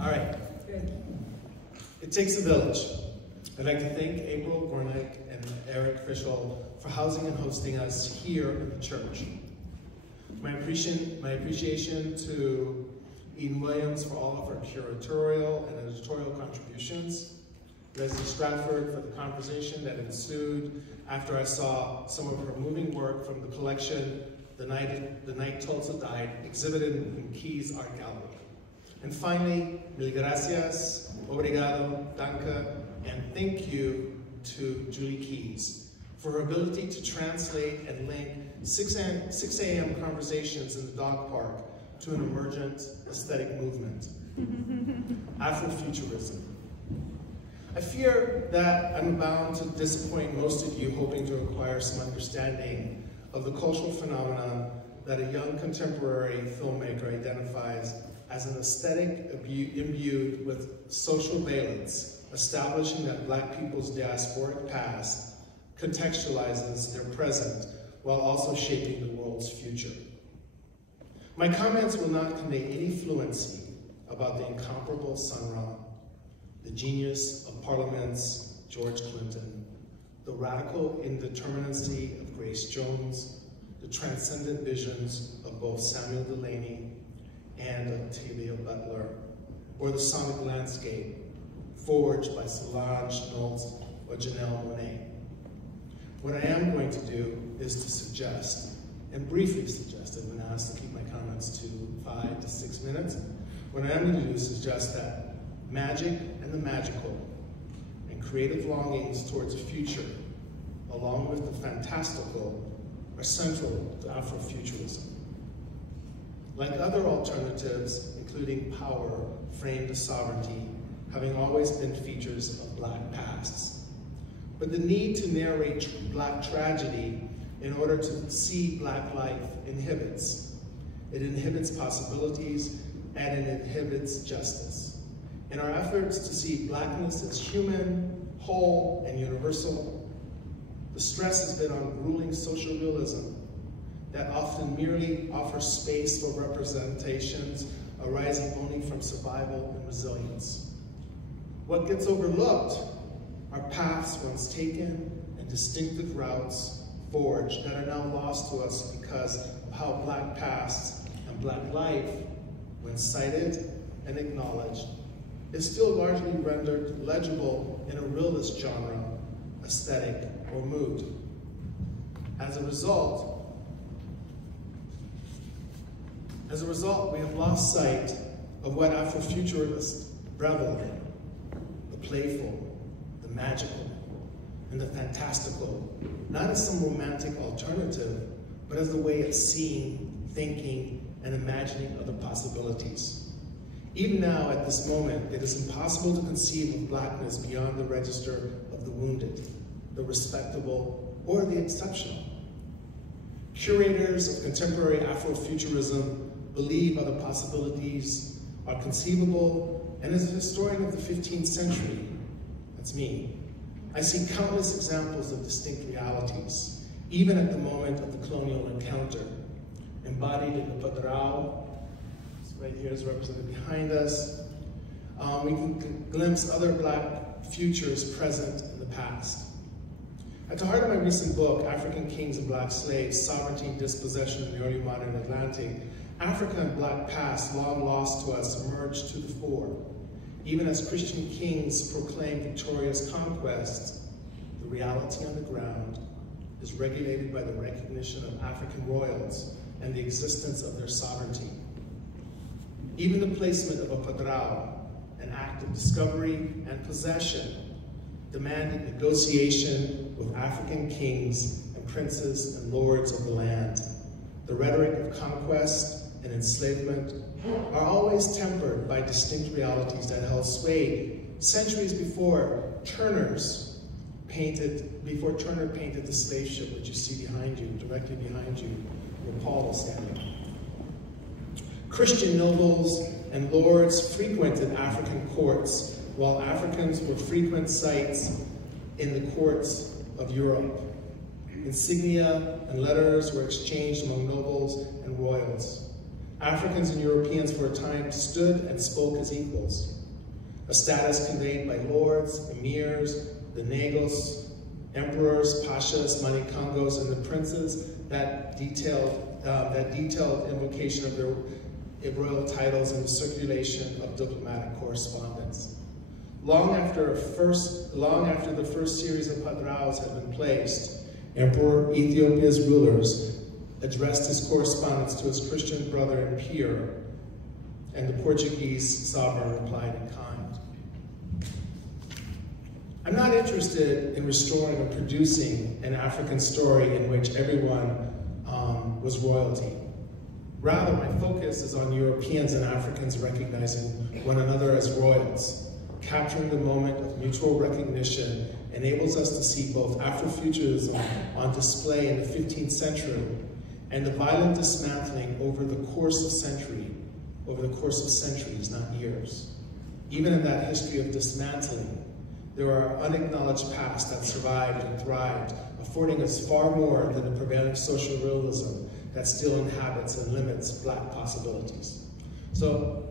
All right. It takes a village. I'd like to thank April Gornick and Eric Fischel for housing and hosting us here in the church. My appreciation to Eden Williams for all of her curatorial and editorial contributions, Leslee Stradford for the conversation that ensued after I saw some of her moving work from the collection The Night Tulsa Died, exhibited in Key's Art Gallery. And finally, mil gracias, obrigado, danke, and thank you to Julie Keyes for her ability to translate and link 6 a.m. conversations in the dog park to an emergent aesthetic movement, Afrofuturism. I fear that I'm bound to disappoint most of you hoping to acquire some understanding of the cultural phenomenon that a young contemporary filmmaker identifies as an aesthetic imbued with social valence, establishing that Black people's diasporic past contextualizes their present while also shaping the world's future. My comments will not convey any fluency about the incomparable Sun Ra, the genius of Parliament's George Clinton, the radical indeterminacy of Grace Jones, the transcendent visions of both Samuel Delaney and Octavia Butler, or the sonic landscape forged by Solange Knowles or Janelle Monáe. What I am going to do is to suggest, and briefly suggest, I've been asked to keep my comments to 5 to 6 minutes. What I am going to do is suggest that magic and the magical and creative longings towards a future, along with the fantastical, are central to Afrofuturism. Like other alternatives, including power framed as sovereignty, having always been features of Black pasts. But the need to narrate Black tragedy in order to see Black life inhibits. It inhibits possibilities and it inhibits justice. In our efforts to see Blackness as human, whole, and universal, the stress has been on grueling social realism that often merely offers space for representations arising only from survival and resilience. What gets overlooked are paths once taken and distinctive routes forged that are now lost to us because of how Black past and Black life, when cited and acknowledged, is still largely rendered legible in a realist genre, aesthetic, or mood. As a result, we have lost sight of what Afrofuturists revel in: the playful, the magical, and the fantastical, not as some romantic alternative, but as the way of seeing, thinking, and imagining other possibilities. Even now, at this moment, it is impossible to conceive of Blackness beyond the register of the wounded, the respectable, or the exceptional. Curators of contemporary Afrofuturism believe other possibilities are conceivable, and as a historian of the 15th century, that's me, I see countless examples of distinct realities, even at the moment of the colonial encounter, embodied in the PADRÃOS. Right here is represented behind us. We can glimpse other Black futures present in the past. At the heart of my recent book, African Kings and Black Slaves, Sovereignty and Dispossession in the Early Modern Atlantic, Africa and Black past long lost to us emerged to the fore. Even as Christian kings proclaim victorious conquests, the reality on the ground is regulated by the recognition of African royals and the existence of their sovereignty. Even the placement of a PADRÃOS, an act of discovery and possession, demanded negotiation with African kings and princes and lords of the land. The rhetoric of conquest and enslavement are always tempered by distinct realities that held sway centuries before Turner painted the slave ship, which you see behind you, directly behind you, where Paul is standing. Christian nobles and lords frequented African courts, while Africans were frequent sights in the courts of Europe. Insignia and letters were exchanged among nobles and royals. Africans and Europeans for a time stood and spoke as equals, a status conveyed by lords, emirs, the negos, emperors, pashas, manikangos, and the princes that detailed invocation of their royal titles and the circulation of diplomatic correspondence. Long after the first series of PADRÁOS had been placed, Emperor Ethiopia's rulers addressed his correspondence to his Christian brother and peer, and the Portuguese sovereign replied in kind. I'm not interested in restoring or producing an African story in which everyone was royalty. Rather, my focus is on Europeans and Africans recognizing one another as royals. Capturing the moment of mutual recognition enables us to see both Afrofuturism on display in the 15th century and the violent dismantling over the course of centuries, not years. Even in that history of dismantling, there are unacknowledged pasts that survived and thrived, affording us far more than the prevailing social realism that still inhabits and limits Black possibilities. So,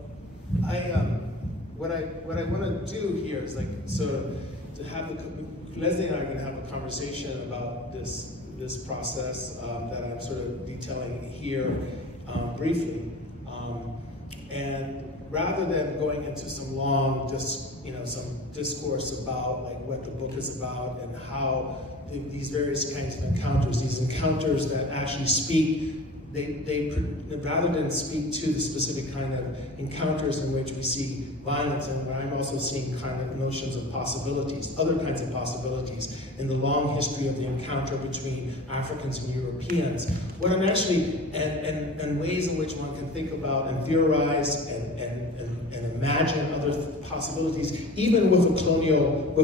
what I want to do here is to have Leslie and I are going to have a conversation about this process that I'm sort of detailing here briefly, and rather than going into some long, some discourse about like what the book is about and how these various kinds of encounters, these encounters that actually speak, they rather than speak to the specific kind of encounters in which we see violence, and where I'm also seeing kind of notions of possibilities, other kinds of possibilities in the long history of the encounter between Africans and Europeans. What I'm actually, and ways in which one can think about and theorize and imagine other possibilities, even with a colonial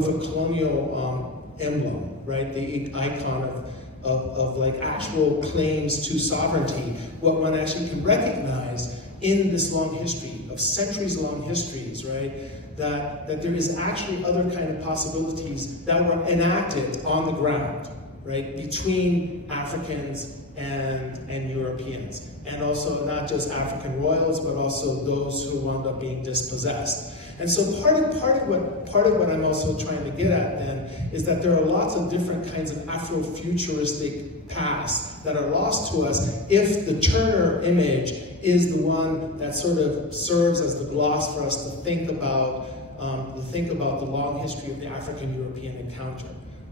emblem, right? The icon of like actual claims to sovereignty, what one actually can recognize in this long history, of centuries-long histories, right? That there is actually other kind of possibilities that were enacted on the ground, right? Between Africans and Europeans. And also not just African royals, but also those who wound up being dispossessed. And so part of what I'm also trying to get at then is that there are lots of different kinds of Afrofuturistic pasts that are lost to us if the Turner image is the one that sort of serves as the gloss for us to think about the long history of the African-European encounter.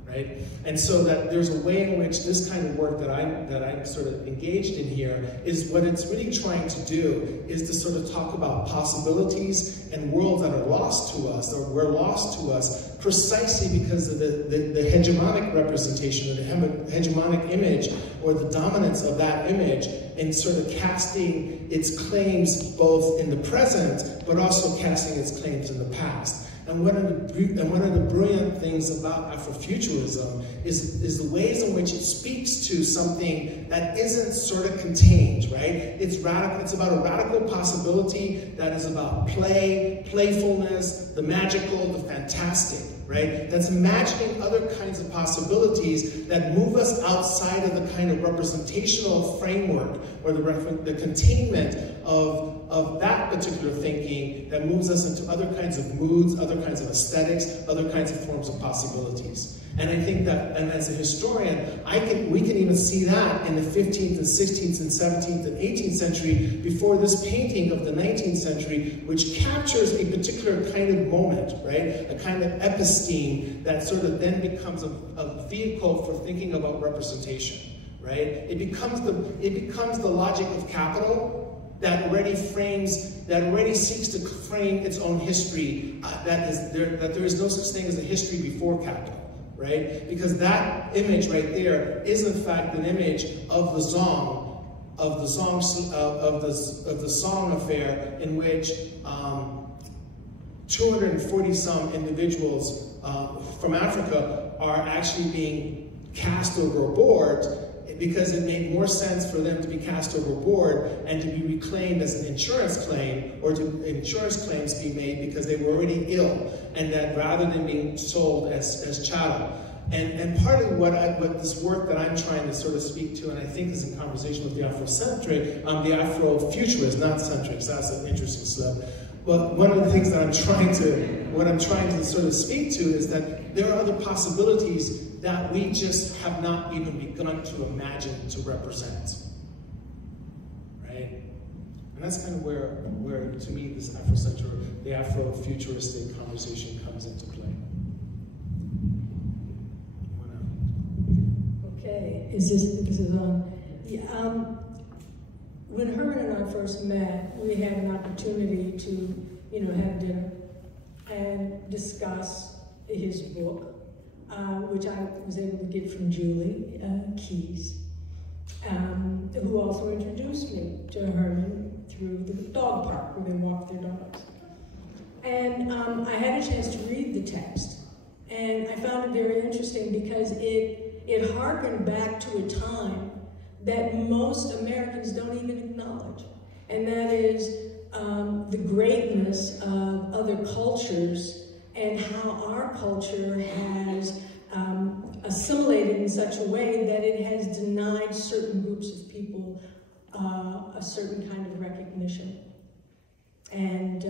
Right? And so that there's a way in which this kind of work that I'm sort of engaged in here is what it's really trying to do is to sort of talk about possibilities and worlds that are lost to us, or were lost to us, precisely because of the hegemonic representation, or the hegemonic image, or the dominance of that image, and sort of casting its claims both in the present, but also casting its claims in the past. And one of the brilliant things about Afrofuturism is the ways in which it speaks to something that isn't sort of contained, right? It's radical. It's about a radical possibility that is about play, playfulness, the magical, the fantastic, right? That's imagining other kinds of possibilities that move us outside of the kind of representational framework or the containment of that particular thinking that moves us into other kinds of moods, other kinds of aesthetics, other kinds of forms of possibilities. And I think that, and as a historian, we can even see that in the 15th and 16th and 17th and 18th century before this painting of the 19th century, which captures a particular kind of moment, right? A kind of episteme that sort of then becomes a vehicle for thinking about representation, right? It becomes the logic of capital that already seeks to frame its own history, that there is no such thing as a history before capital, right? Because that image right there is in fact an image of the song affair in which 240 some individuals from Africa are actually being cast overboard, because it made more sense for them to be cast overboard and to be reclaimed as an insurance claim, or to insurance claims be made because they were already ill, and that rather than being sold as chattel. And partly what this work that I'm trying to sort of speak to, and I think is in conversation with the Afrocentric, the Afrofuturist, not centrics, that's an interesting stuff. But one of the things that I'm trying to sort of speak to is that there are other possibilities that we just have not even begun to imagine to represent, right? And that's kind of where to me, this Afrocentric, the Afrofuturistic conversation comes into play. Okay, this is on. Yeah, when Herman and I first met, we had an opportunity to, have dinner and discuss his book, which I was able to get from Julie Keys, who also introduced me to Herman through the dog park where they walk their dogs. And I had a chance to read the text, and I found it very interesting because it harkened back to a time that most Americans don't even acknowledge, and that is the greatness of other cultures and how our culture has assimilated in such a way that it has denied certain groups of people a certain kind of recognition and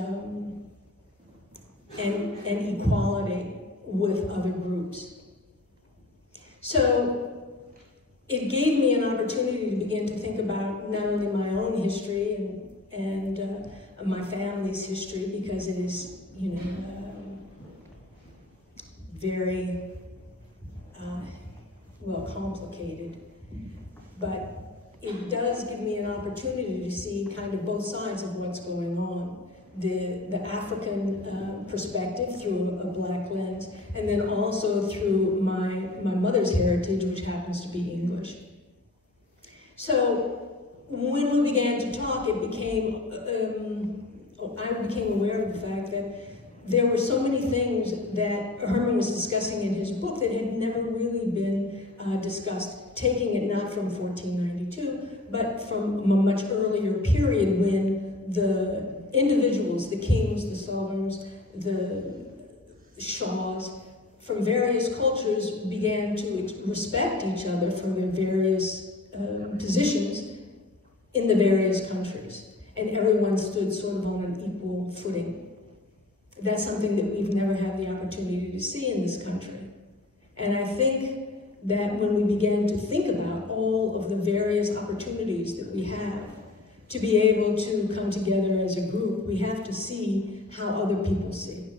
equality with other groups. So it gave me an opportunity to begin to think about not only my own history and my family's history, because it is, very well complicated, but it does give me an opportunity to see kind of both sides of what's going on. The African perspective through a Black lens, and then also through my mother's heritage, which happens to be English. So when we began to talk, it became, I became aware of the fact that there were so many things that Herman was discussing in his book that had never really been discussed, taking it not from 1492, but from a much earlier period when the individuals, the kings, the sultans, the shahs, from various cultures began to respect each other for their various positions in the various countries. And everyone stood sort of on an equal footing. That's something that we've never had the opportunity to see in this country. And I think that when we began to think about all of the various opportunities that we have to be able to come together as a group, we have to see how other people see.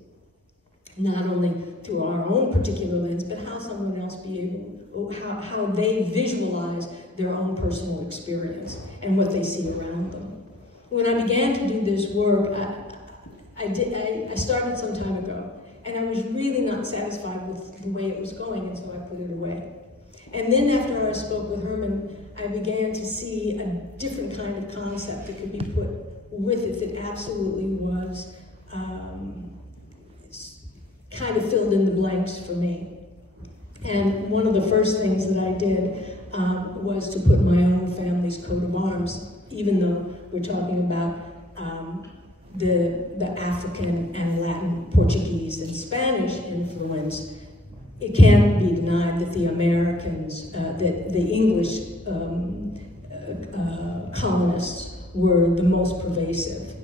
Not only through our own particular lens, but how someone else how they visualize their own personal experience and what they see around them. When I began to do this work, I started some time ago, and I was really not satisfied with the way it was going, and so I put it away. And then after I spoke with Herman, I began to see a different kind of concept that could be put with it that absolutely was kind of filled in the blanks for me. And one of the first things that I did was to put my own family's coat of arms, even though we're talking about the African and Latin, Portuguese and Spanish influence. It can't be denied that the Americans, that the English colonists were the most pervasive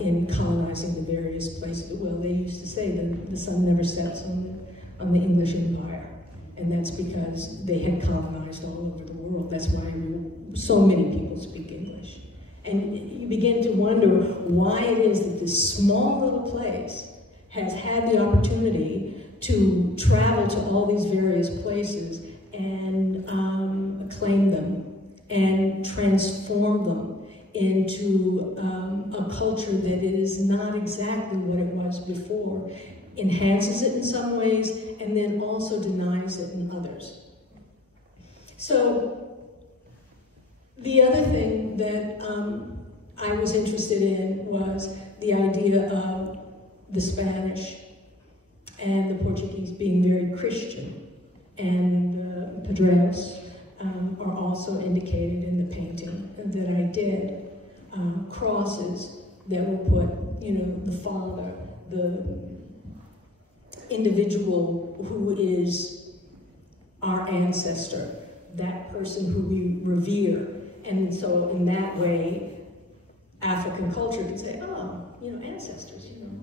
in colonizing the various places. Well, they used to say that the sun never sets on the English Empire, and that's because they had colonized all over the world. That's why so many people speak English. And you begin to wonder why it is that this small little place has had the opportunity to travel to all these various places and acclaim them and transform them into a culture that is not exactly what it was before, enhances it in some ways, and then also denies it in others. So the other thing that I was interested in was the idea of the Spanish and the Portuguese being very Christian, and PADRÅS are also indicated in the painting that I did. Crosses that were put, the father, the individual who is our ancestor, that person who we revere. And so in that way, African culture can say, oh, you know, ancestors, you know,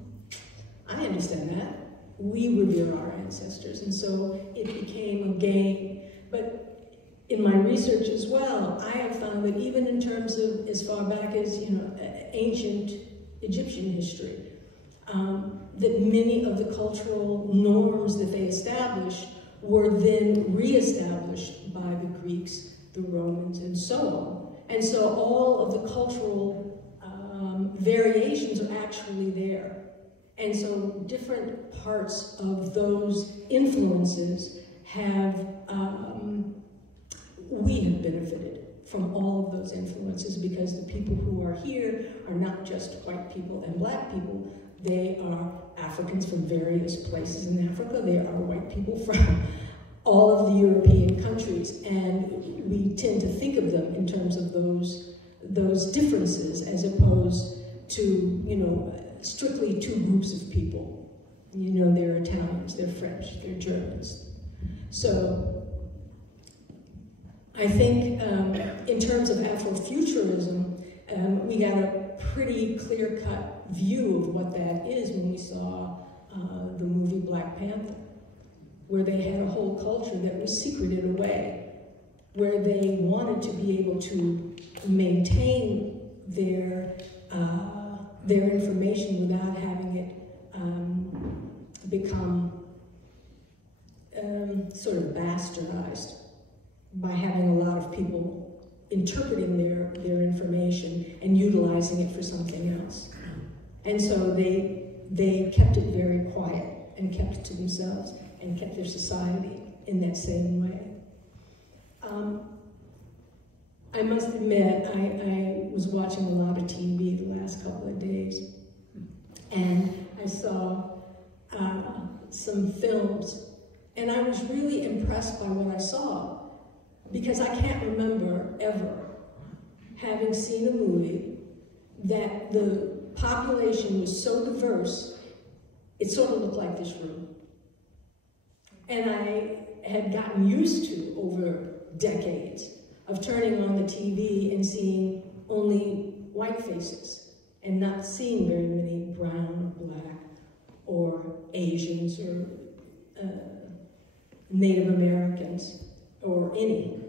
I understand that. We revere our ancestors. And so it became a game. But in my research as well, I have found that even in terms of as far back as, you know, ancient Egyptian history, that many of the cultural norms that they established were then reestablished by the Greeks, the Romans, and so on. And so all of the cultural variations are actually there. And so different parts of those influences have, we have benefited from all of those influences, because the people who are here are not just white people and black people. They are Africans from various places in Africa. They are white people from all of the European countries. And we tend to think of them in terms of those differences, as opposed to, you know, strictly two groups of people. You know, they're Italians, they're French, they're Germans. So I think in terms of Afrofuturism, we got a pretty clear-cut view of what that is when we saw the movie Black Panther, where they had a whole culture that was secreted away, where they wanted to be able to maintain their information without having it become sort of bastardized by having a lot of people interpreting their information and utilizing it for something else. And so they kept it very quiet and kept it to themselves and kept their society in that same way. I must admit, I was watching a lot of TV the last couple of days, and I saw some films, and I was really impressed by what I saw, because I can't remember ever having seen a movie that the population was so diverse, it sort of looked like this room. And I had gotten used to, over decades, of turning on the TV and seeing only white faces and not seeing very many brown or black or Asians or Native Americans or any,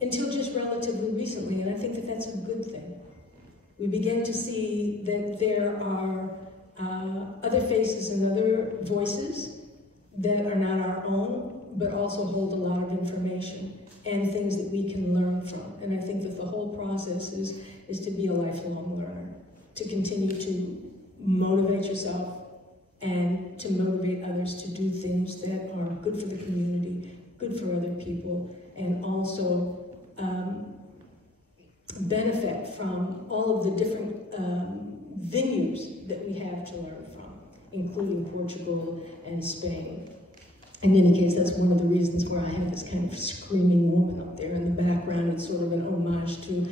until just relatively recently, and I think that that's a good thing. We begin to see that there are other faces and other voices that are not our own, but also hold a lot of information and things that we can learn from. And I think that the whole process is to be a lifelong learner, to continue to motivate yourself and to motivate others to do things that are good for the community, good for other people, and also benefit from all of the different venues that we have to learn from, including Portugal and Spain. In any case, that's one of the reasons where I have this kind of screaming woman up there in the background. It's sort of an homage to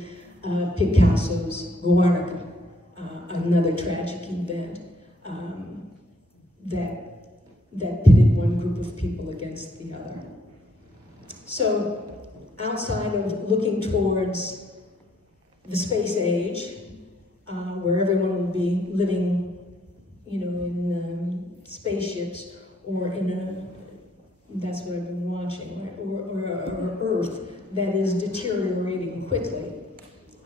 Picasso's Guernica, another tragic event that pitted one group of people against the other. So outside of looking towards the space age, where everyone would be living, you know, in spaceships or in a, that's what I've been watching, right? Or Earth that is deteriorating quickly.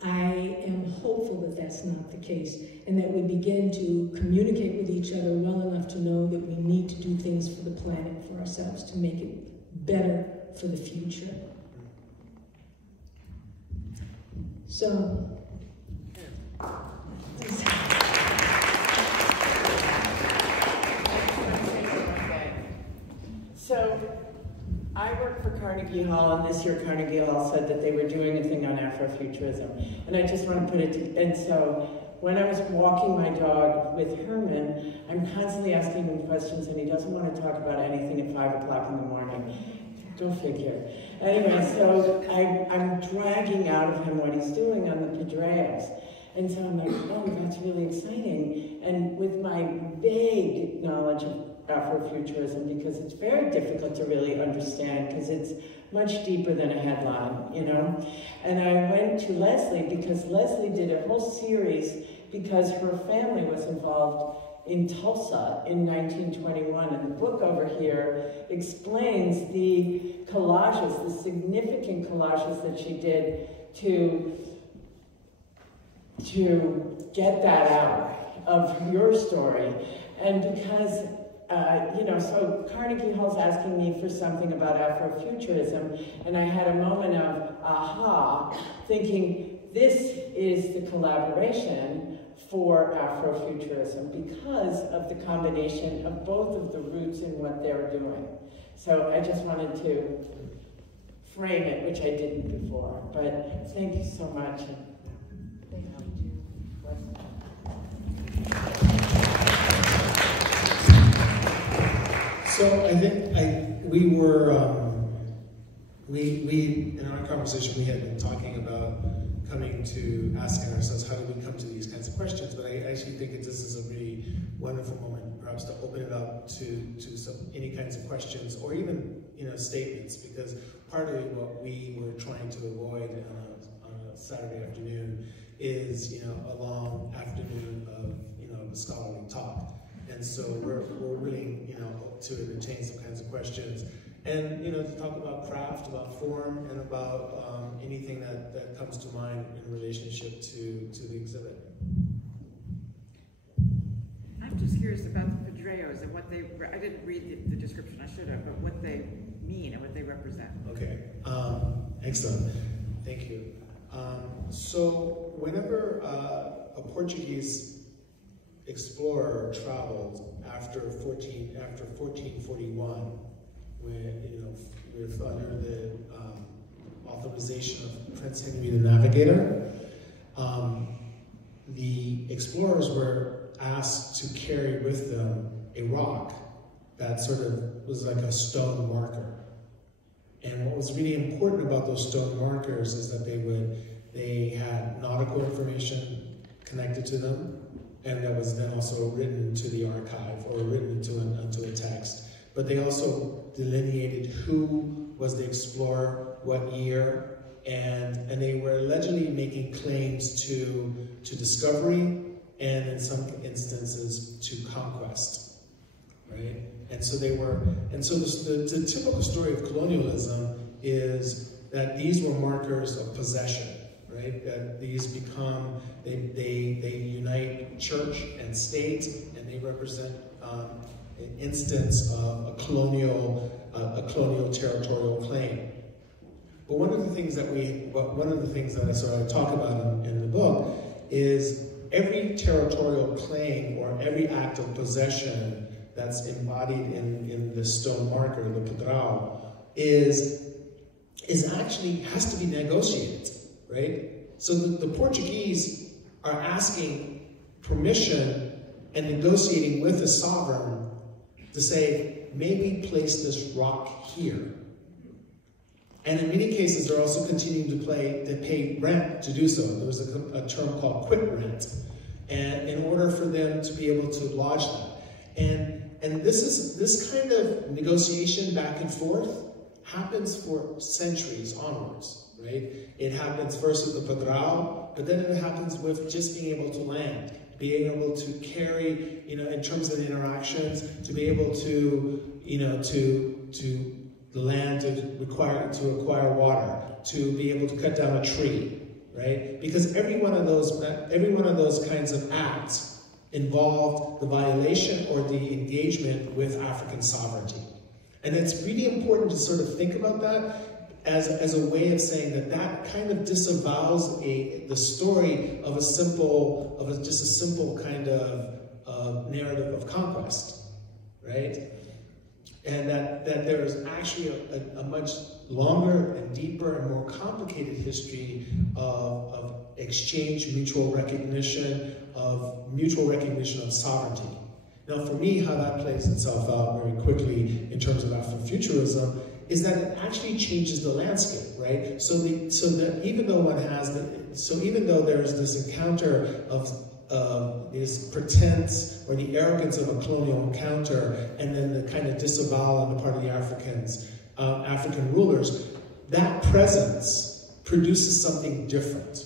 I am hopeful that that's not the case, and that we begin to communicate with each other well enough to know that we need to do things for the planet, for ourselves, to make it better for the future. So, I work for Carnegie Hall, and this year Carnegie Hall said that they were doing a thing on Afrofuturism. And I just want to put it to, and so when I was walking my dog with Herman, I'm constantly asking him questions, and he doesn't want to talk about anything at 5 o'clock in the morning. Go figure. Anyway, so I'm dragging out of him what he's doing on the PADRÅS. And so I'm like, oh, that's really exciting. And with my vague knowledge of Afrofuturism because it's very difficult to really understand because it's much deeper than a headline, you know? And I went to Leslee because Leslee did a whole series because her family was involved in Tulsa in 1921, and the book over here explains the collages, the significant collages that she did to get that out of your story. And because, you know, so Carnegie Hall's asking me for something about Afrofuturism, and I had a moment of aha, thinking this is the collaboration for Afrofuturism because of the combination of both of the roots in what they're doing. So I just wanted to frame it, which I didn't before, but thank you so much. So I think we were, we in our conversation, we had been talking about coming to asking ourselves, how do we come to these kinds of questions? But I actually think that this is a really wonderful moment, perhaps, to open it up to any kinds of questions, or even, you know, statements, because partly what we were trying to avoid on a Saturday afternoon is, you know, a long afternoon of, you know, scholarly talk. And so we're willing, you know, to entertain some kinds of questions. And, you know, to talk about craft, about form, and about anything that comes to mind in relationship to the exhibit. I'm just curious about the PADRÃOS and what they, I didn't read the description, I should have, but what they mean and what they represent. Okay, excellent, thank you. So whenever a Portuguese explorer traveled after 1441, with under the authorization of Prince Henry the Navigator, the explorers were asked to carry with them a rock that sort of was like a stone marker. And what was really important about those stone markers is that they had nautical information connected to them, and that was then also written to the archive or written into a text. But they also delineated who was the explorer, what year, and they were allegedly making claims to discovery and in some instances to conquest, right? And so they were, and so the typical story of colonialism is that these were markers of possession, right? That these become, they unite church and state, and they represent an instance of a colonial territorial claim. But one of the things that I sort of talk about in the book is every territorial claim or every act of possession that's embodied in the stone marker, the PADRÃO, is actually has to be negotiated, right? So the Portuguese are asking permission and negotiating with the sovereign to say, maybe place this rock here. And in many cases, they're also continuing to pay rent to do so. There was a term called quit rent, and in order for them to be able to lodge that. And this kind of negotiation back and forth happens for centuries onwards, right? It happens first with the PADRÃO, but then it happens with just being able to land, being able to carry, you know, in terms of interactions, to be able to, you know, to the land to acquire water, to be able to cut down a tree, right? Because every one of those kinds of acts involved the violation or the engagement with African sovereignty. And it's really important to sort of think about that as a way of saying that kind of disavows the story of just a simple kind of narrative of conquest, right? And that there is actually a much longer and deeper and more complicated history of exchange, mutual recognition of sovereignty. Now, for me, how that plays itself out very quickly in terms of Afrofuturism is that it actually changes the landscape, right? So that even though there's this encounter of this pretense or the arrogance of a colonial encounter, and then the kind of disavowal on the part of the African rulers, that presence produces something different.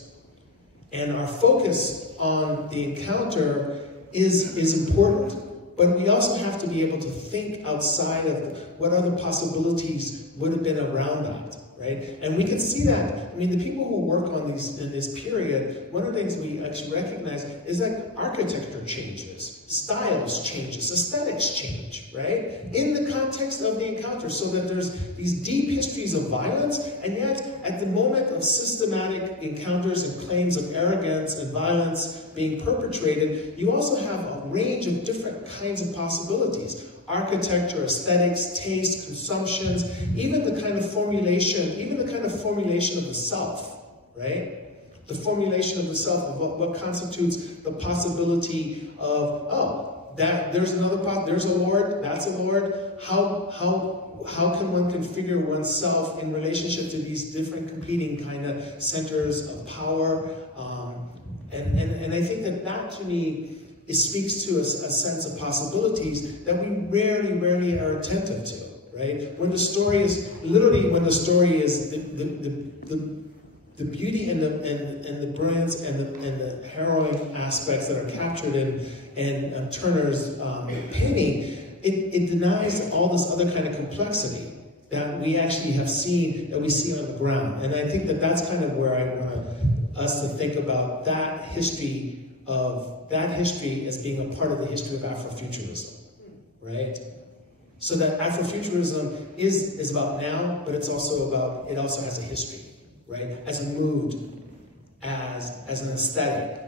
And our focus on the encounter is important, but we also have to be able to think outside of what other possibilities would have been around that, right? And we can see that. I mean, the people who work on these in this period, one of the things we actually recognize is that architecture changes, styles changes, aesthetics change, right? In the context of the encounter, so that there's these deep histories of violence, and yet at the moment of systematic encounters and claims of arrogance and violence being perpetrated, you also have a range of different kinds of possibilities. Architecture, aesthetics, taste, consumptions, even the kind of formulation of the self, right? The formulation of the self, of what constitutes the possibility of, oh, there's a Lord, that's a Lord. How can one configure oneself in relationship to these different competing kind of centers of power? And I think that to me, it speaks to a sense of possibilities that we rarely are attentive to, right? When the story is the beauty and the brilliance and the harrowing aspects that are captured in Turner's painting, it denies all this other kind of complexity that we actually have seen, that we see on the ground. And I think that's kind of where I want us to think about that history as being a part of the history of Afrofuturism, right? So that Afrofuturism is about now, but it also has a history, right? As a mood, as an aesthetic,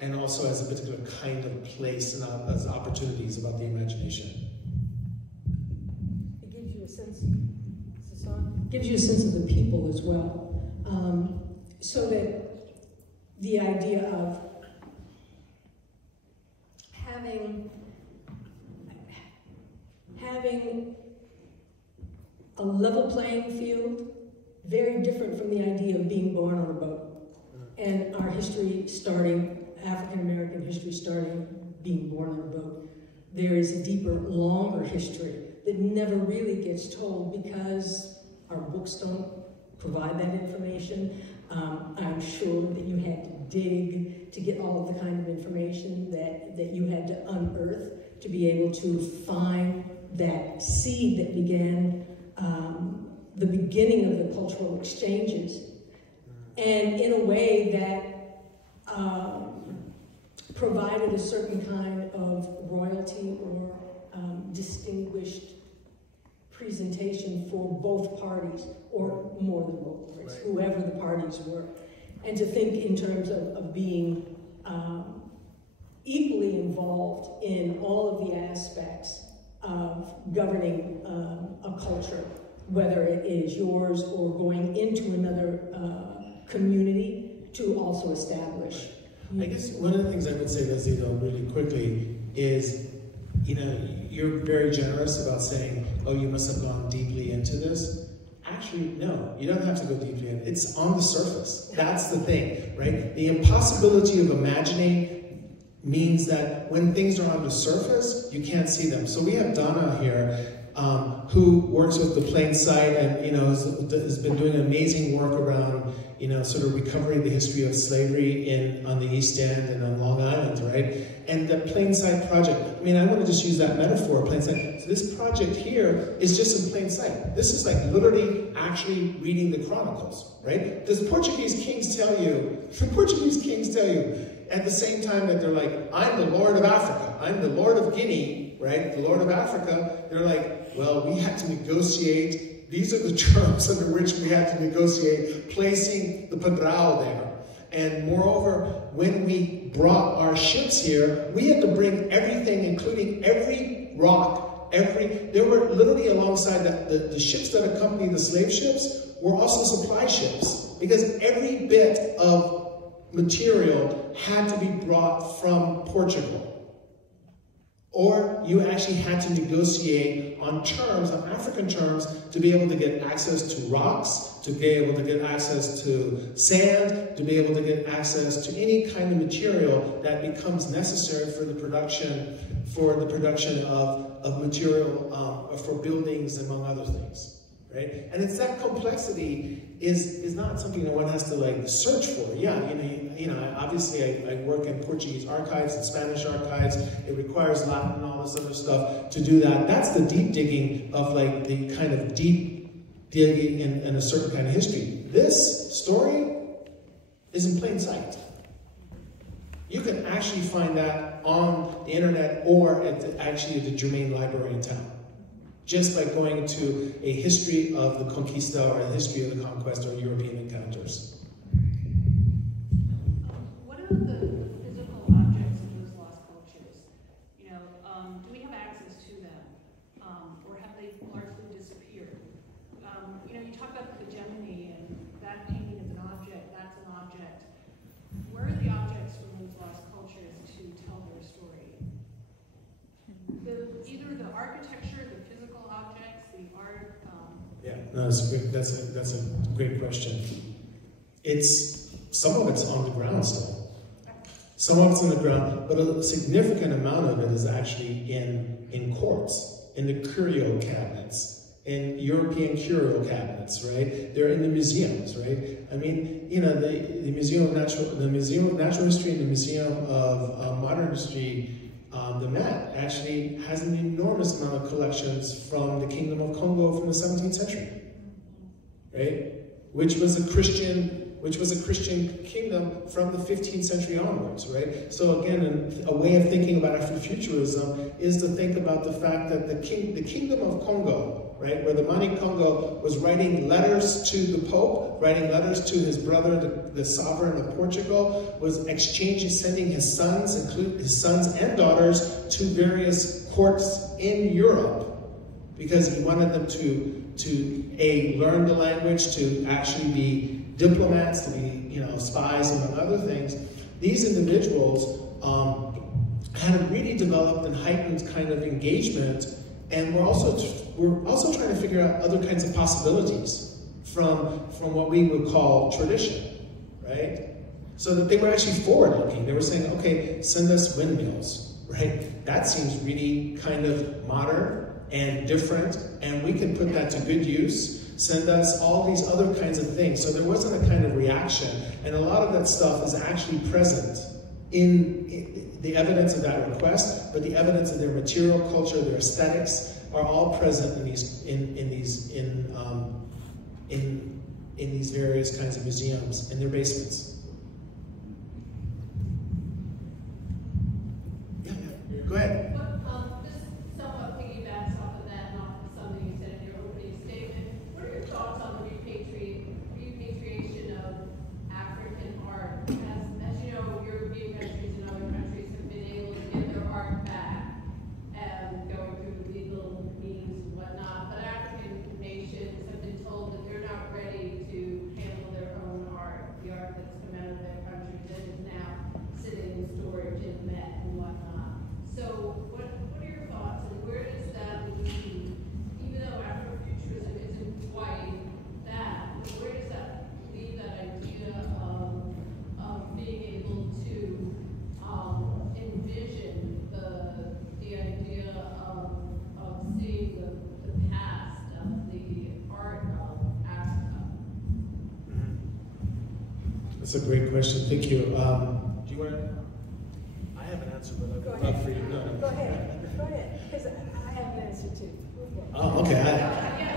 and also as a particular kind of place and as opportunities about the imagination. It gives you a sense. Gives you a sense of the people as well, so that the idea of having a level playing field, very different from the idea of being born on a boat. And our history starting, African-American history starting being born on a boat. There is a deeper, longer history that never really gets told because our books don't provide that information. I'm sure that you had to dig to get all of the kind of information that you had to unearth to be able to find that seed that began the beginning of the cultural exchanges. And in a way that provided a certain kind of royalty or distinguished presentation for both parties, or more than both parties, right, whoever the parties were. And to think in terms of being equally involved in all of the aspects of governing a culture, whether it is yours or going into another community to also establish. I guess one of the things I would say, Leslie, though, really quickly is, you're very generous about saying, oh, you must have gone deeply into this. Actually, no, you don't have to go deeply in. It's on the surface. That's the thing, right? The impossibility of imagining means that when things are on the surface, you can't see them. So we have Donna here, who works with the Plain Sight and has been doing amazing work around sort of recovering the history of slavery on the East End and on Long Island, right? And the Plain Sight project, I mean, I want to just use that metaphor, Plain Sight. So this project here is just in plain sight. This is like literally actually reading the Chronicles, right? The Portuguese kings tell you at the same time that they're like, I'm the Lord of Africa, I'm the Lord of Guinea, right? The Lord of Africa, they're like, well, we had to negotiate. These are the terms under which we had to negotiate placing the PADRÃO there. And moreover, when we brought our ships here, we had to bring everything, including every rock, there were literally alongside the ships that accompanied the slave ships were also supply ships, because every bit of material had to be brought from Portugal Or you actually had to negotiate on terms, on African terms, to be able to get access to rocks, to be able to get access to sand, to be able to get access to any kind of material that becomes necessary for the production of material for buildings, among other things. Right? And it's that complexity is not something that one has to like search for. Yeah, obviously I work in Portuguese archives and Spanish archives. It requires Latin and all this other stuff to do that. That's the deep digging of like the kind of deep digging in a certain kind of history. This story is in plain sight. You can actually find that on the internet or actually at the Germain Library in town. Just by going to a history of the conquista or a history of the conquest or European encounters. What are the physical objects of those lost cultures? Do we have access to them? Or have they largely disappeared? You talk about the hegemony and that painting is an object, that's an object. Where are the objects from those lost cultures to tell their story? Either the architecture, the physical objects, the art. Yeah, no, that's a great question. Some of it's on the ground still. Some of it's on the ground, but a significant amount of it is actually in courts, in the curio cabinets, in European curio cabinets, right? They're in the museums, right? I mean, the Museum of Natural History and the Museum of Modern History. The Met actually has an enormous amount of collections from the Kingdom of Congo from the 17th century, right? Which was a Christian kingdom from the 15th century onwards, right? So again, a way of thinking about Afrofuturism is to think about the fact that the Kingdom of Congo, right, where the Mani Congo was writing letters to the Pope, writing letters to his brother, the sovereign of Portugal, was sending his sons, including his sons and daughters, to various courts in Europe, because he wanted them to learn the language, to actually be diplomats, to be spies, among other things. These individuals had a really developed and heightened kind of engagement, and we're also trying to figure out other kinds of possibilities from what we would call tradition, right? So that they were actually forward-looking. They were saying, okay, send us windmills, right? That seems really kind of modern and different, and we can put that to good use. Send us all these other kinds of things. So there wasn't a kind of reaction, and a lot of that stuff is actually present in the evidence of that request, but the evidence of their material culture, their aesthetics, are all present in these various kinds of museums in their basements. Yeah, go ahead. This somewhat piggybacks off of that and off of something you said in your opening statement. What are your thoughts on the repatriation of African art? As you know, European countries and other countries have been able to get their art back and going through legal means and whatnot, but African nations have been told that they're not ready to handle their own art, the art that's come out of their countries that is now sitting in storage in Met and whatnot. So what are your thoughts, and where does that lead? Even though Afrofuturism isn't quite that, where does that leave that idea of being able to envision the idea of seeing the past of the art of Africa? That's a great question. Thank you. Do you want to? I have an answer, but I'd love for you to know. Go ahead, because I have an answer too. Oh, okay. I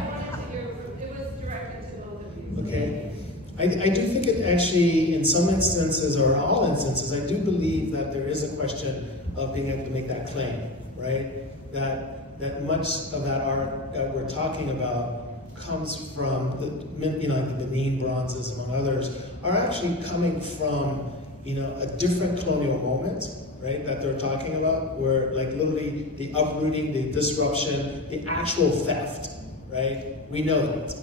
wanted to hear, it was directed to both of you. Okay. I do think it actually, in some instances, or all instances, I do believe that there is a question of being able to make that claim, right? That much of that art that we're talking about comes from the Benin bronzes, among others, are actually coming from, a different colonial moment, right, that they're talking about, where like literally the uprooting, the disruption, the actual theft, right? We know that.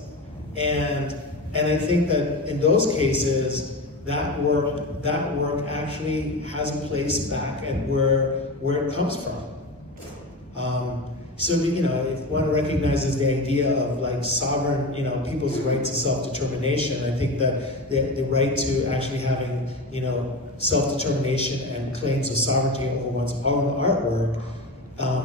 And I think that in those cases, that work actually has a place back at where it comes from, So, you know, if one recognizes the idea of like sovereign, you know, people's right to self-determination, I think that the right to actually having, you know, self-determination and claims of sovereignty over one's own artwork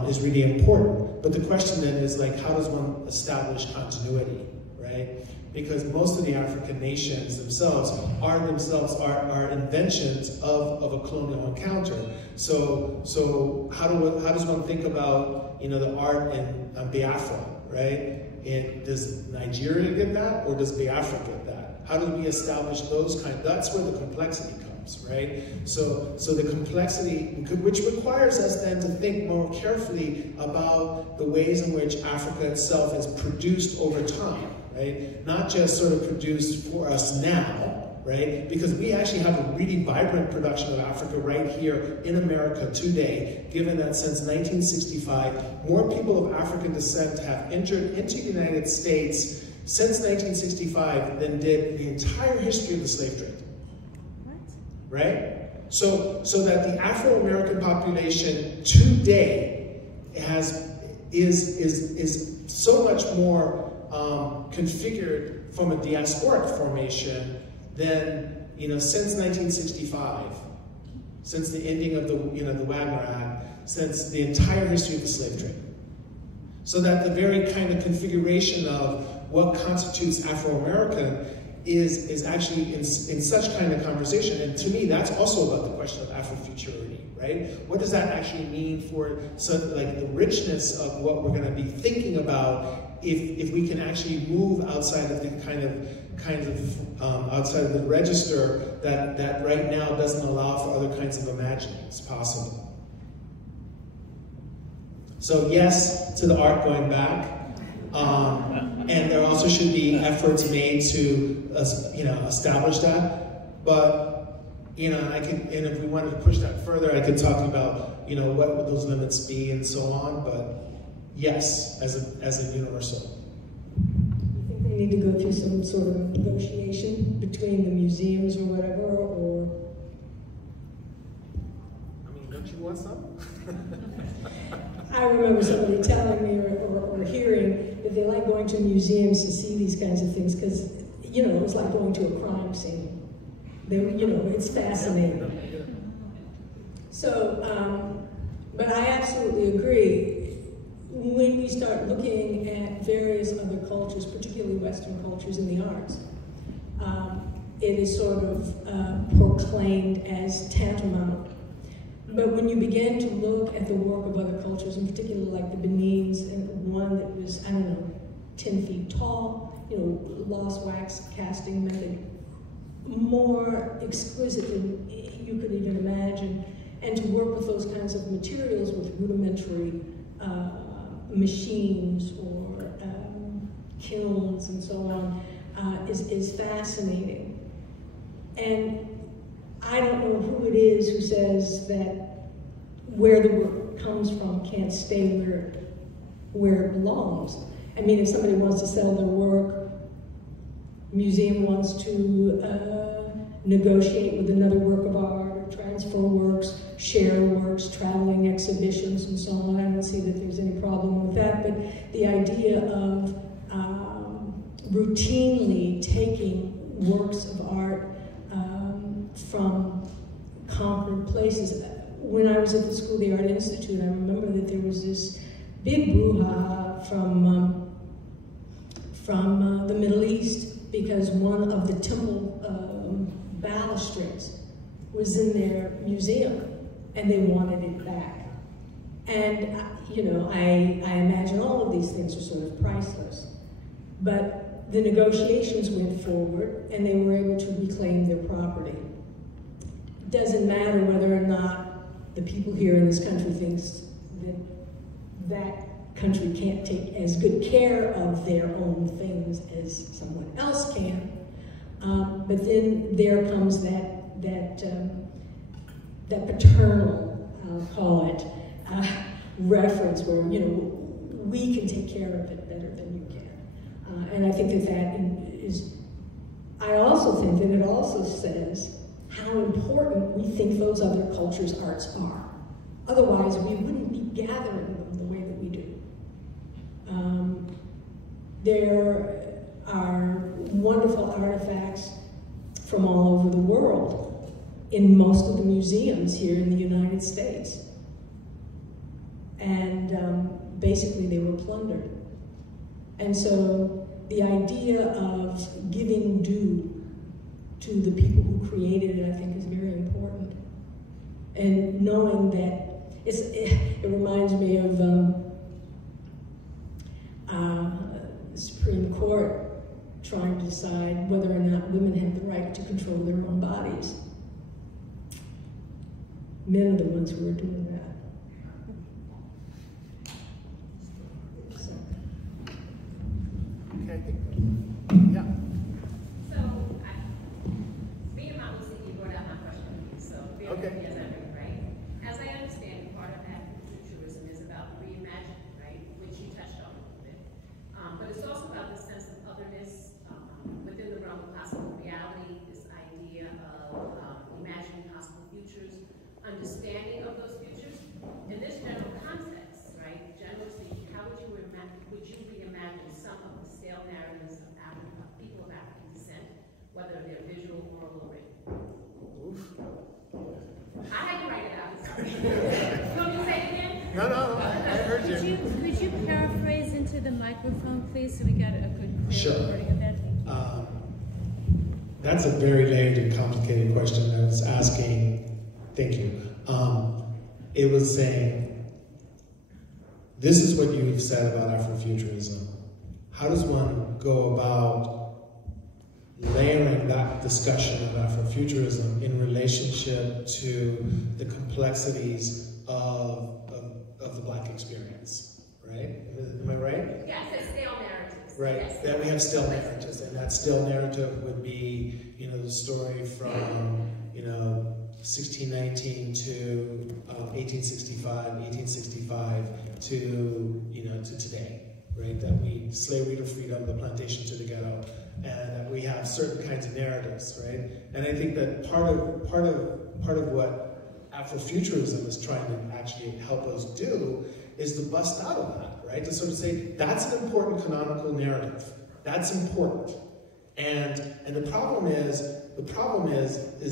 is really important. But the question then is like, how does one establish continuity, right? Because most of the African nations themselves are inventions of a colonial encounter. So how does one think about, you know, the art in Biafra, right? And does Nigeria get that, or does Biafra get that? How do we establish those that's where the complexity comes, right? So the complexity, which requires us then to think more carefully about the ways in which Africa itself is produced over time, right? Not just sort of produced for us now, right? Because we actually have a really vibrant production of Africa right here in America today, given that since 1965, more people of African descent have entered into the United States since 1965 than did the entire history of the slave trade. What? Right? So that the Afro-American population today is so much more configured from a diasporic formation than, you know, since 1965, since the ending of the, you know, the Wagner Act, since the entire history of the slave trade. So that the very kind of configuration of what constitutes Afro-American is actually in such kind of conversation. And to me, that's also about the question of Afrofuturity, right? What does that actually mean for like the richness of what we're going to be thinking about if we can actually move outside of the kind of outside of the register that right now doesn't allow for other kinds of imaginings possible. So yes to the art going back. And there also should be efforts made to, you know, establish that. But, you know, and if we wanted to push that further, I could talk about, you know, what would those limits be and so on. But yes, as a universal. You think they need to go through some sort of negotiation between the museums or whatever, or? I mean, don't you want some? I remember somebody telling me or hearing that they like going to museums to see these kinds of things because, you know, it's like going to a crime scene. You know, it's fascinating. So, but I absolutely agree. When we start looking at various other cultures, particularly Western cultures in the arts, it is sort of proclaimed as tantamount. But when you begin to look at the work of other cultures, in particular like the Benin's, and one that was, I don't know, 10 feet tall, you know, lost wax casting method, more exquisite than you could even imagine, and to work with those kinds of materials with rudimentary machines or kilns and so on is fascinating. And I don't know who it is who says that where the work comes from can't stay where it belongs. I mean, if somebody wants to sell their work, museum wants to negotiate with another work of art, or transfer works, share works, traveling exhibitions, and so on. I don't see that there's any problem with that, but the idea of routinely taking works of art from conquered places. When I was at the School of the Art Institute, I remember that there was this big brouhaha from the Middle East because one of the temple balustrades was in their museum and they wanted it back. And you know, I imagine all of these things are sort of priceless. But the negotiations went forward and they were able to reclaim their property. It doesn't matter whether or not the people here in this country thinks that that country can't take as good care of their own things as someone else can. But then there comes that paternal, I'll call it, reference where, you know, we can take care of it better than you can. And I think that is, I also think that it also says how important we think those other cultures' arts are. Otherwise, we wouldn't be gathering them the way that we do. There are wonderful artifacts from all over the world in most of the museums here in the United States. And basically they were plundered. And so the idea of giving due to the people who created it, I think, is very important. And knowing that, it reminds me of the Supreme Court trying to decide whether or not women have the right to control their own bodies. Men are the ones who are doing that. So. Okay, yeah. So, being about Lucy, you brought out my question. So, Okay. Yes, I do, right? As I understand, part of Afrofuturism is about reimagining, right? Which you touched on a little bit. But it's also about the sense of otherness within the realm of possible reality, this idea of imagining possible futures, understanding of those futures. In this general context, right? Generally speaking, how would you reimagine some of the stale narratives of people of African descent, whether they're visual, oral, or written? I had to write it out. Sorry. You want me to say it again? No, I heard you. Could you paraphrase into the microphone, please, so we got a good clear recording of that? That's a very layered and complicated question. I was asking, thank you. It was saying, this is what you've said about Afrofuturism. How does one go about layering that discussion of Afrofuturism in relationship to the complexities of the Black experience, right? Am I right? Yes, it's stale narratives. Right, Yes. that we have still narratives, and that still narrative would be, the story from, 1619 to 1865 to, to today, right? That slavery to freedom, the plantation to the ghetto, and that we have certain kinds of narratives, right? And I think that part of what Afrofuturism is trying to actually help us do is to bust out of that, right? To sort of say, that's an important canonical narrative. That's important. And the problem is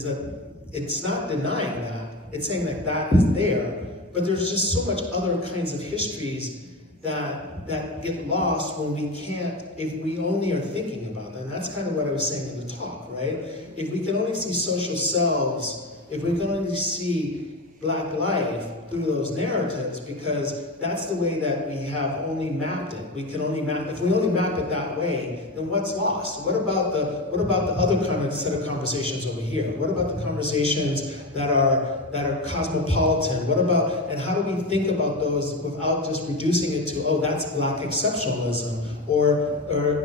that it's not denying that. It's saying that that is there, but there's just so much other kinds of histories that get lost when we can't, if we only are thinking about them. And that's kind of what I was saying in the talk, right? If we can only see social selves, if we can only see Black life through those narratives, because that's the way that we have only mapped it. We can only map, if we only map it that way, then what's lost? What about the other kind of set of conversations over here? What about the conversations that are cosmopolitan? What about, and how do we think about those without just reducing it to, oh, that's Black exceptionalism,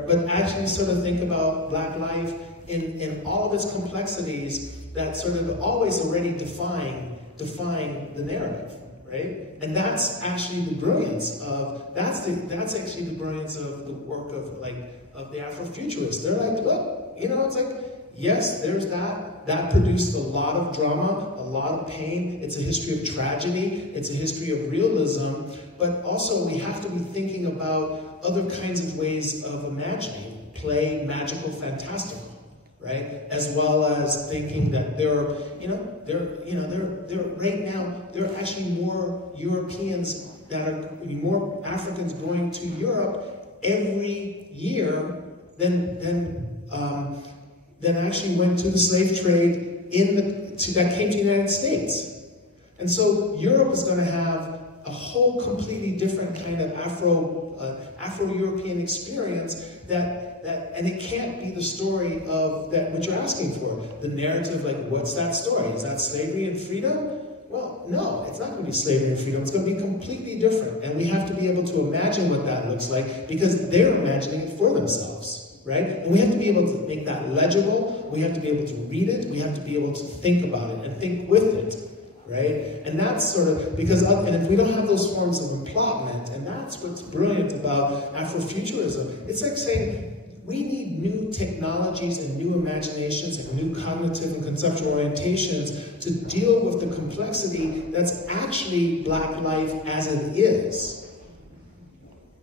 but actually sort of think about Black life in all of its complexities that sort of always already define the narrative, right? And that's actually the brilliance of that's actually the brilliance of the work of the Afrofuturists. They're like, well, it's like, yes, there's that produced a lot of drama, a lot of pain. It's a history of tragedy. It's a history of realism. But also we have to be thinking about other kinds of ways of imagining, play, magical, fantastical. Right, as well as thinking that right now there are actually more Europeans more Africans going to Europe every year than actually went to the slave trade that came to the United States. And so Europe is going to have a whole completely different kind of Afro-European experience and it can't be the story of that what you're asking for. The narrative, like, what's that story? Is that slavery and freedom? Well, no, it's not going to be slavery and freedom. It's going to be completely different. And we have to be able to imagine what that looks like because they're imagining it for themselves, right? And we have to be able to make that legible. We have to be able to read it. We have to be able to think about it and think with it, right? And that's sort of, and if we don't have those forms of emplotment, and that's what's brilliant about Afrofuturism, it's like saying, we need new technologies and new imaginations and new cognitive and conceptual orientations to deal with the complexity that's actually Black life as it is,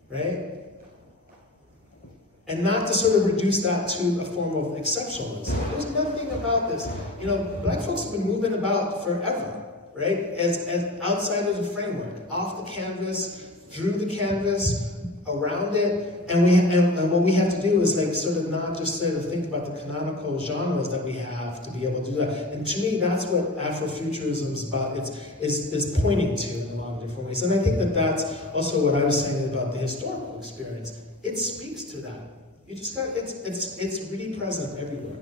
right? And not to sort of reduce that to a form of exceptionalism. There's nothing about this. You know, black folks have been moving about forever, right? As outside of the framework, off the canvas, through the canvas, around it, and what we have to do is like sort of not just sort of think about the canonical genres that we have to be able to do that. And to me, that's what Afrofuturism is about. It's pointing to in a lot of different ways. And I think that that's also what I was saying about the historical experience. It speaks to that. You just got it's really present everywhere.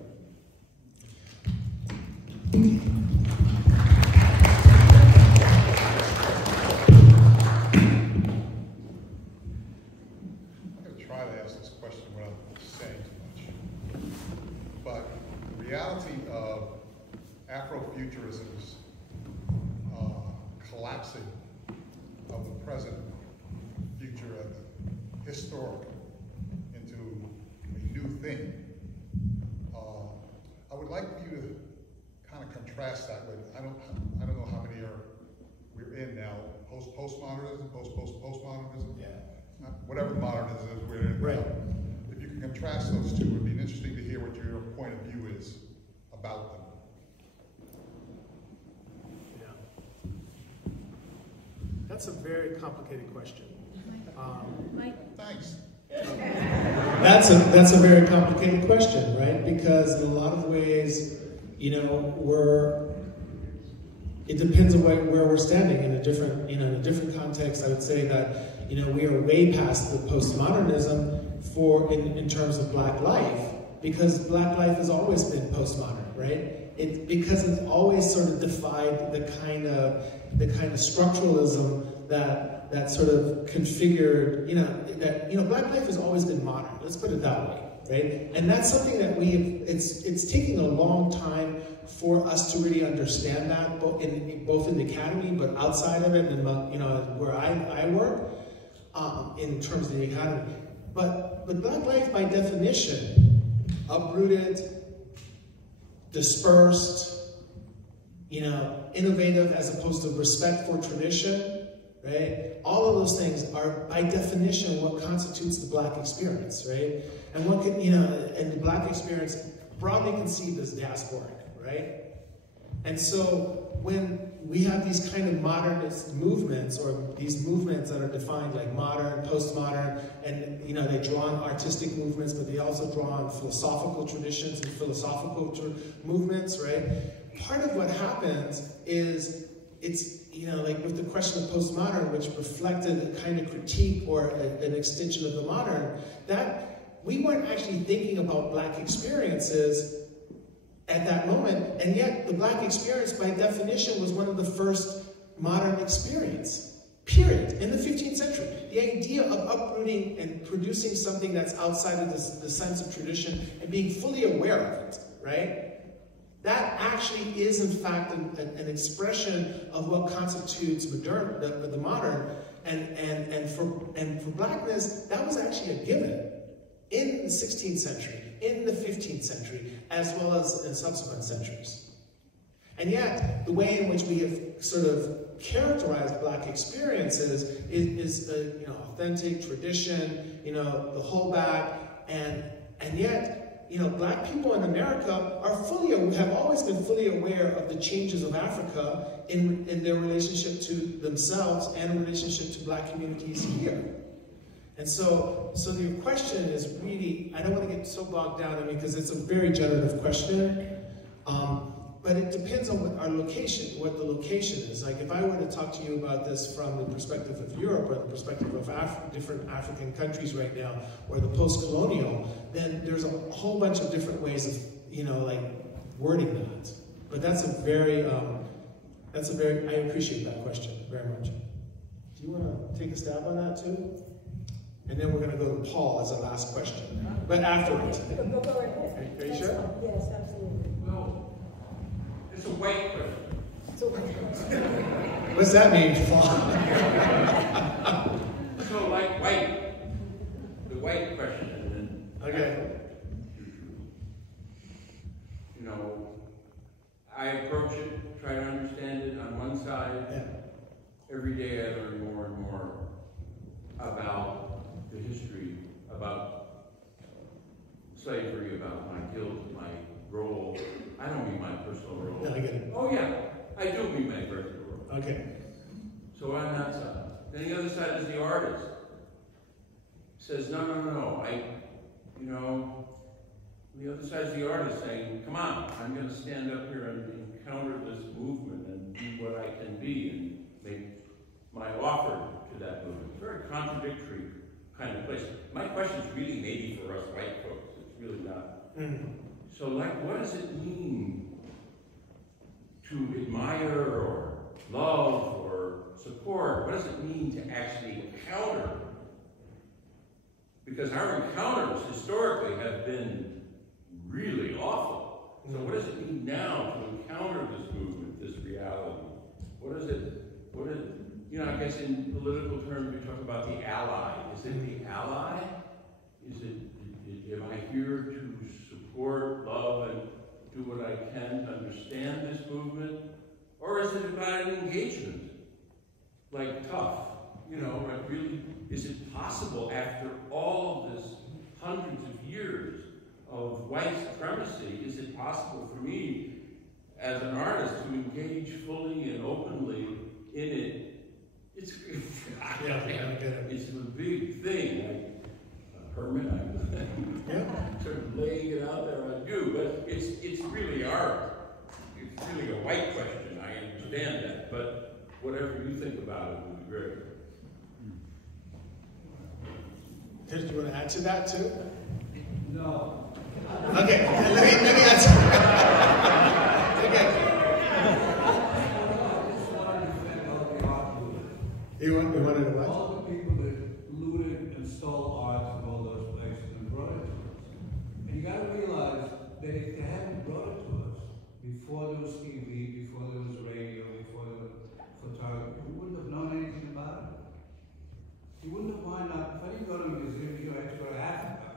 Reality of Afrofuturism's collapsing of the present, future, and the historic into a new thing. I would like for you to kind of contrast that with, I don't know how many we're in now, postmodernism, postmodernism, yeah, whatever modernism is we're in. Right. If you can contrast those two, it would be interesting to hear what your point of view is about them. Yeah. That's a very complicated question. Thanks. That's a very complicated question, right? Because in a lot of ways, you know, it depends on where we're standing in a different context. I would say that, you know, we are way past the postmodernism in terms of Black life, because Black life has always been postmodern, right? Because it's always sort of defied the kind of structuralism that sort of configured, Black life has always been modern. Let's put it that way, right? And that's something that it's taking a long time for us to really understand that, both in the academy, but outside of it, and where I work, in terms of the academy. But Black life, by definition, uprooted, dispersed, innovative as opposed to respect for tradition, right? All of those things are, by definition, what constitutes the Black experience, right? And and the Black experience, broadly conceived as diasporic, right? And so when we have these kind of modernist movements, or these movements that are defined like modern, postmodern, and they draw on artistic movements, but they also draw on philosophical traditions and philosophical movements, right? Part of what happens is like with the question of postmodern, which reflected a kind of critique or an extension of the modern, that we weren't actually thinking about Black experiences at that moment, and yet the Black experience, by definition, was one of the first modern experience, period, in the 15th century. The idea of uprooting and producing something that's outside of the sense of tradition and being fully aware of it, right? That actually is, in fact, an expression of what constitutes the modern, and for Blackness, that was actually a given in the 16th century, in the 15th century, as well as in subsequent centuries. And yet, the way in which we have sort of characterized Black experiences is authentic tradition, the holdback, and yet, Black people in America have always been fully aware of the changes of Africa in their relationship to themselves and in relationship to Black communities here. And so your question is really, I don't want to get so bogged down in it because it's a very generative question, but it depends on what the location is. Like if I were to talk to you about this from the perspective of Europe or the perspective of different African countries right now, or the post-colonial, then there's a whole bunch of different ways of, wording that. But that's a very, I appreciate that question very much. Do you want to take a stab on that too? And then we're going to go to Paul as a last question. But afterwards. Go right ahead. Are you sure? Fine. Yes, absolutely. Well, it's a weight question. It's a weight question. What's that mean, Paul? So like weight. The weight question. Okay. I approach it, try to understand it on one side. Yeah. Every day I learn more and more about the history, about slavery, about my guilt, my role. I don't mean my personal role. No, I get it. Oh yeah, I do mean my personal role. Okay. So on that side. Then the other side is the artist. Says, no, no, no, the other side is the artist saying, come on, I'm going to stand up here and encounter this movement and be what I can be and make my offer to that movement. It's a very contradictory kind of place. My question is really maybe for us white folks. It's really not. So, like, what does it mean to admire or love or support? What does it mean to actually encounter? Because our encounters historically have been really awful. So what does it mean now to encounter this movement, this reality? What is it, I guess in political terms we talk about the ally. Is it the ally? Am I here to support, love, and do what I can to understand this movement? Or is it about an engagement? Like tough, like really, is it possible after all of this hundreds of years of white supremacy, is it possible for me as an artist to engage fully and openly in it? It's a big thing. Like Herman, I'm sort of laying it out there on you, but it's really art. It's really a white question, I understand that, but whatever you think about it would be great. Did you want to add to that too? No. Okay, let me answer. Okay. You wanted to what? All the people that looted and stole art from all those places and brought it to us. And you got to realize that if they hadn't brought it to us, before there was TV, before there was radio, before there was photography, we wouldn't have known anything about it. You wouldn't have wound up, if I didn't go to a museum, you had to go to Africa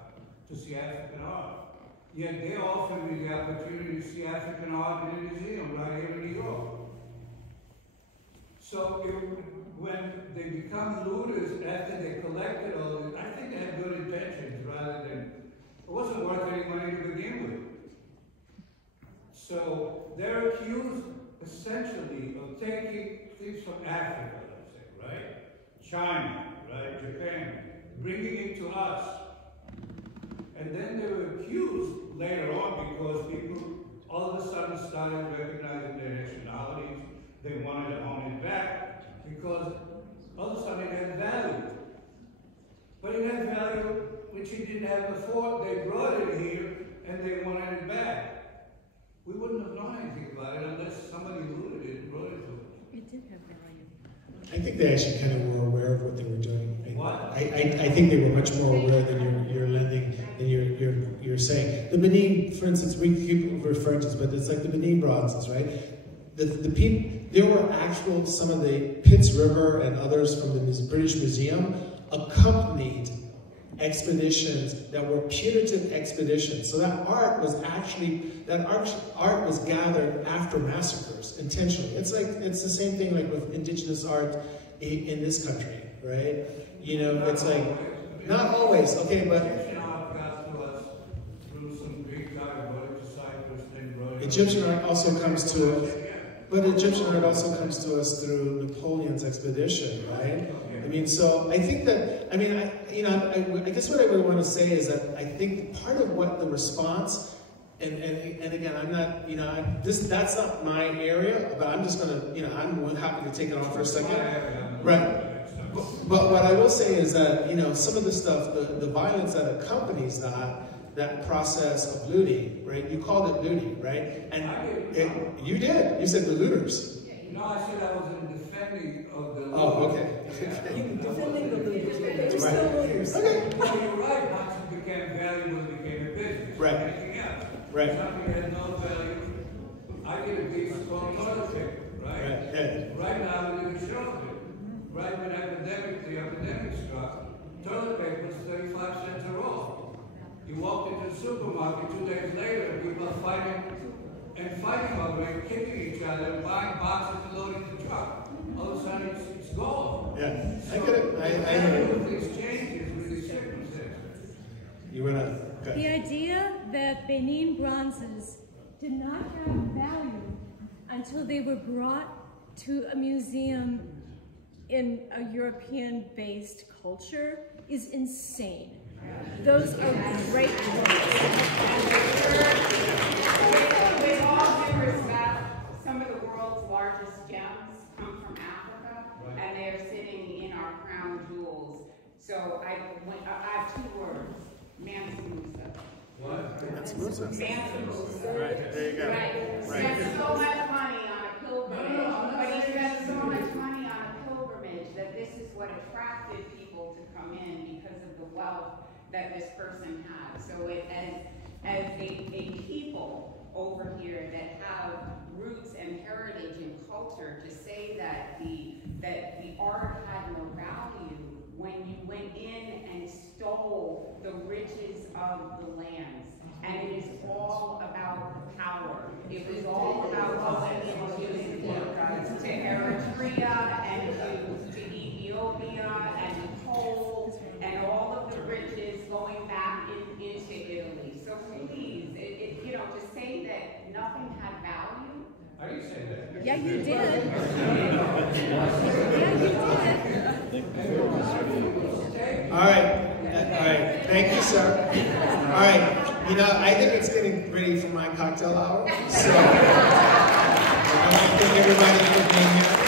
to see African art. Yet they offered me the opportunity to see African art in a museum right here in New York. So when they become looters after they collected all this, I think they had good intentions rather than, it wasn't worth any money to begin with. So they're accused essentially of taking things from Africa, let's say, right? China, right? Japan, bringing it to us. And then they were accused later on because people all of a sudden started recognizing their nationalities. They wanted to own it back because all of a sudden it had value. But it had value which it didn't have before. They brought it here and they wanted it back. We wouldn't have known anything about it unless somebody looted it and brought it to us. It did have value. I think they actually kind of were aware of what they were doing. What? I think they were much more aware than you're lending and you're saying. The Benin, for instance, we keep referring to this, but it's like the Benin bronzes, right? The people, there were some of the Pitts River and others from the British Museum accompanied expeditions that were punitive expeditions. So that art was gathered after massacres intentionally. It's the same thing like with indigenous art in this country, right? It's like, not always, okay, but Egyptian art also comes to us, but Egyptian art also comes to us through Napoleon's expedition, right? I mean, so I think that, I guess what I would want to say is that I think part of what the response, and again, I'm not, that's not my area, but I'm just going to, I'm happy to take it on for a second, right? But what I will say is that, some of the stuff, the violence that accompanies that process of looting, right? You called it looting, right? And you did. You said the looters. No, I said I wasn't defending of the looters. Oh, okay. You defending the looters, but they were still looters. Okay. No, you're right. Once it became valuable, it became a business. Right. Anything else. Right. Something had no value. I did a piece called toilet paper, right? Yeah. Right now, we didn't show it. Right when the epidemic struck, toilet paper was 35 cents a roll. You walked into the supermarket 2 days later, people are fighting over it, kicking each other, buying boxes and loading the truck. All of a sudden, it's gone. Yeah, so I get it. I hear these changes with these circumstances. You went on. The idea that Benin bronzes did not have value until they were brought to a museum in a European-based culture is insane. Those are great works. With all due respect, some of the world's largest gems come from Africa, and they are sitting in our crown jewels. So I have two words: Mansa. What? That's Musa. Mansa. Right, there you go. Right. Spent so much money on a pilgrimage, but he spent so much money on a pilgrimage that this is what attracted people to come in because of the wealth that this person had. So as a people over here that have roots and heritage and culture, to say that the art had no value when you went in and stole the riches of the lands. And it is all about power. It was all about going into Eritrea and to Ethiopia and the coal and all of the riches going back into Italy. So please, you know, to say that nothing had value. I didn't say that. Yeah, you did. Yeah, you did. All right. Thank you, sir. All right. You know, I think it's getting ready for my cocktail hour. So I want to thank everybody for being here.